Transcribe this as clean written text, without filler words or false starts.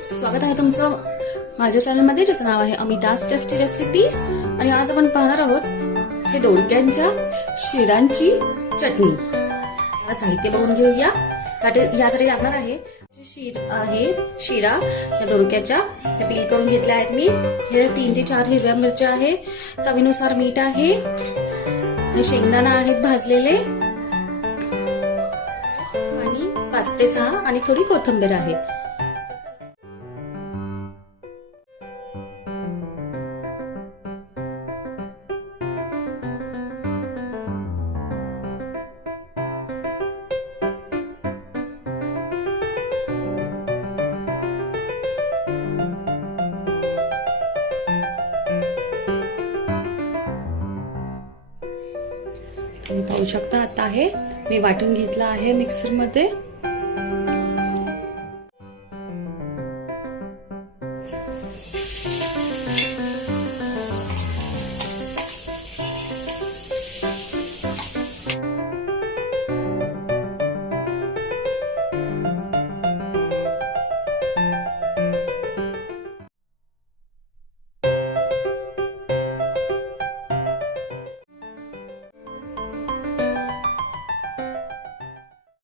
स्वागत आहे तुमचं माझ्या चॅनलमध्ये, ज्याचं नाव आहे अमिताज टेस्टी रेसिपीज। आणि आज आपण पाहणार आहोत हे दोडक्यांच्या शिरांची चटणी। साहित्य बघून घेऊया। यासाठी लागणार आहे शीर आहे, शिरा या दोडक्याच्या त्या पील करून घेतल्या आहेत मी। हे 3 ते 4 हिरव्या मिरच्या आहे, चवीनुसार मीठ आहे, हे शेंगदाणा आहेत भाजलेले आणि 5 ते 6 आणि थोडी कोथिंबीर आहे। तुम्ही पाहू शकता आता आहे मी वाटून घेतला आहे मिक्सर मध्ये।